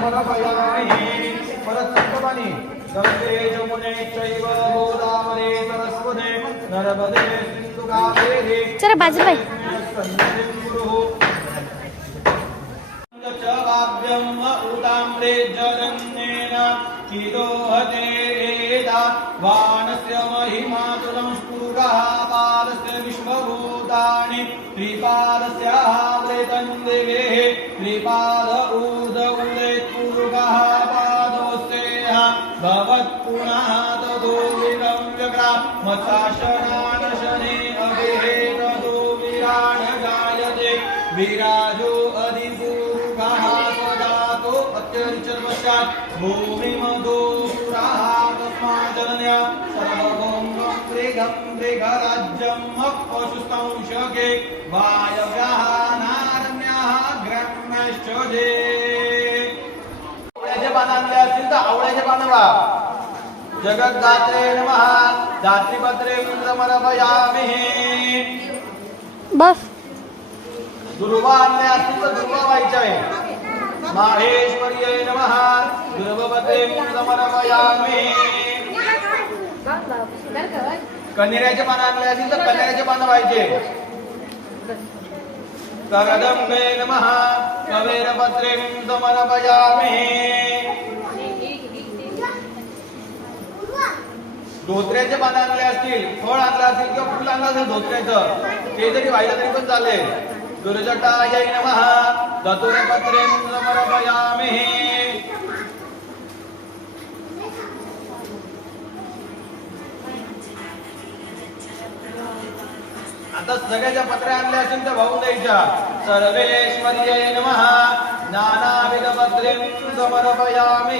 समर्पयामि परत संतपाणी गंगे जमुने चैव गोदावरे सरस्वते नर्मदे सिंधु कावेरी जरा बाजू बाई सन्निधिं कुरु च वाव्यम् उताम्रे जरण्येन किदोहते एदा वाणस्य महिमा तुलं पादस्य विश्वभूतानि त्रिपादस्य वृतन्दिवेः त्रिपाद भवत्पुनः ततो विरं व्यग्रा मत्साशनानशने अभिहेततो विराड विराजो अधिपूरुगः स्वजातो अत्यरिचर्वस्यात् भूमिमधो पुराः तस्माजनन्या मृगं मृगराज्यं पशुस्तंशके वायव्याः नारण्याः ग्रम्यश्च जे आवळ्याचे असतील तर आवळ्याचे पानं जगद्धात्रे नमः। धात्रीपत्रे समर्पयामि बस। दुर्वा आणले असतील तर दुर्वा व्हायचे आहे माहेश्वर्य नमः। दुर्वपत्रे समर्पयामि कन्हेऱ्याचे पानं आणले असतील तर कन्हेऱ्याचे पानं व्हायचे करदंबे नमः। कवेरपत्रे समर्पयामि धोत्र्याचे पानं आणले असतील फळ आणलं असेल किंवा फुल आणलं असेल धोत्र्याचं ते जरी व्हायला तरी पण चालेल. दुर्जटाय नमः दतुरपत्रे समर्पयामि. आता सगळ्याच्या पत्र्या आणल्या असतील तर भाऊ द्यायच्या. सर्वेश्वर्य नमः नानाविध पत्रे समर्पयामि.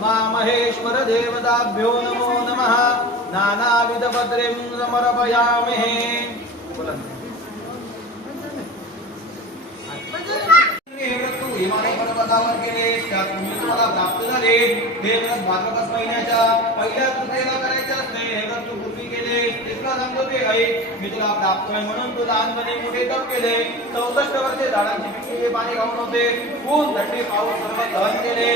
उमामहेश्वर देवताभ्यो नमो नमः। नानाविध पत्रे हे तू पर्वतावर गेले तुम्ही तुम्हाला प्राप्त झाले व्रत महिन्याच्या पहिल्या करायचे असते हे व्रत तू पूर्वी केले तिसरा सांगतो ते आहे मी तुला प्राप्त आहे म्हणून तू लहानपणी मोठे तप केले चौसष्ट वर्षे झाडांची पिकलेले पाणी खाऊन होते ऊन थंडी पाऊस सर्व दहन केले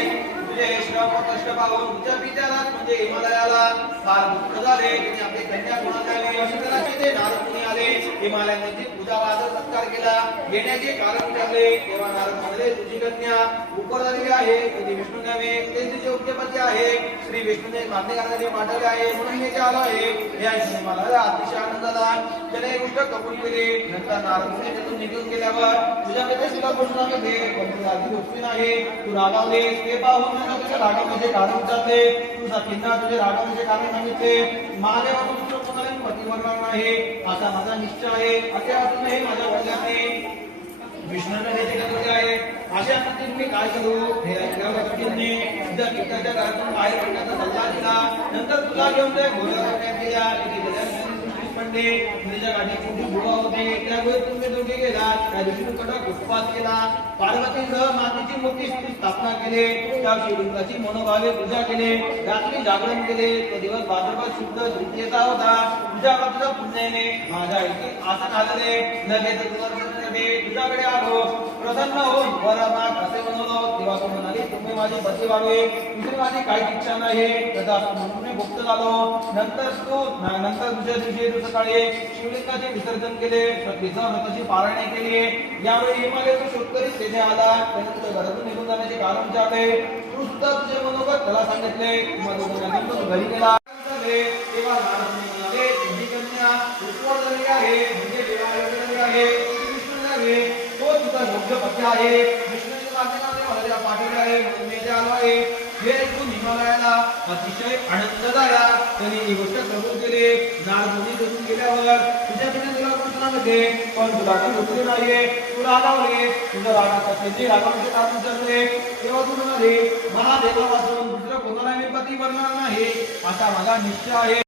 तुझे श्रम व कष्ट पाहून तुझ्या पित्यालाच म्हणजे हिमालयाला फार दुःख झाले त्यांनी आपली कन्या गुणाकाने शिकराचे ते नारद मुनी आले हिमालयामध्ये पूजा वाद सत्कार केला. येण्याचे कारण विचारले तेव्हा नारद म्हणाले तुझी कन्या उपरलेली आहे. तुझी विष्णू नव्हे ते तुझे उद्यपती आहे. श्री विष्णूने मान्य करणारे पाठवले आहे. म्हणून हे इथे आलो आहे. हे ऐकून मला अतिशय आनंद झाला त्याने ही गोष्ट कबूल केली. नंतर नारद मुनी तिथून निघून गेल्यावर तुझ्याकडे सुद्धा कृष्णामध्ये केली आधी गोष्टी नाही. तू रागावले. ते पाहून तुझ्या तुझ्या रागावण्याचे कारण विचारले तुझा किन्ना तुझे रागामध्ये कारण सांगितले. महादेवाकडून कोणाला कोणालाही पती बनणार नाही. असा माझा निश्चय आहे. असे असूनही माझ्या वडिलांनी विष्णूने हे जे आहे अशा पद्धतीने मी काय करू? हे ऐकल्यावर अर्जुनने तुझ्या पित्याच्या घरातून बाहेर पडण्याचा सल्ला दिला. नंतर तुला घेऊन त्या घोड्या करण्यात गेल्या. तिथे गेल्यानंतर तुम्ही म्हणले गाठी मोठी बुवा होते. त्यावेळी तुम्ही दोघे गेला. त्या दिवशी कडक उपवास केला. पार्वतीसह मातीची मूर्ती स्थापना केले. त्या शिवलिंगाची मनोभावे पूजा केले. रात्री जागरण केले. तो दिवस भाद्रपद शुद्ध द्वितीयचा होता. तुझ्या बाजूला पुण्याने माझ्या इथे आसन आलेले नगे तुझ्याकडे आलो. प्रसन्न होऊन वर माग असे म्हणून असं म्हणाले तुम्ही माझी बदली व्हावे दुसरी माझी काहीच इच्छा नाही त्याचा म्हणून मी गुप्त झालो. नंतर तू नंतर दुसऱ्या दिवशी सकाळी शिवलिंगाचे विसर्जन केले. तिचा व्रताची पारायणे केली यावेळी हिमालयाचा शेतकरी तेथे आला. त्याने तुझ्या घरातून निघून जाण्याचे कारण विचारले तू सुद्धा तुझे मनोगत त्याला सांगितले. मग घरी गेला. तेव्हा म्हणाले तुझी कन्या उत्तर झालेली आहे. म्हणजे आहे. तो तुझा योग्य आहे. अतिशय आनंद झाला त्यांनी ही गोष्ट कबूल केली नारद मुनी गेल्यावर तुझ्या पिढी तुला कृष्णामध्ये पण तुला ती उठली नाहीये. तू रागावले तुझ्या रागाचा त्यांची रागावचे कारण विचारले तेव्हा तू म्हणाले महादेवापासून दुसरं कोणाला मी पती बनणार नाही. असा माझा निश्चय आहे.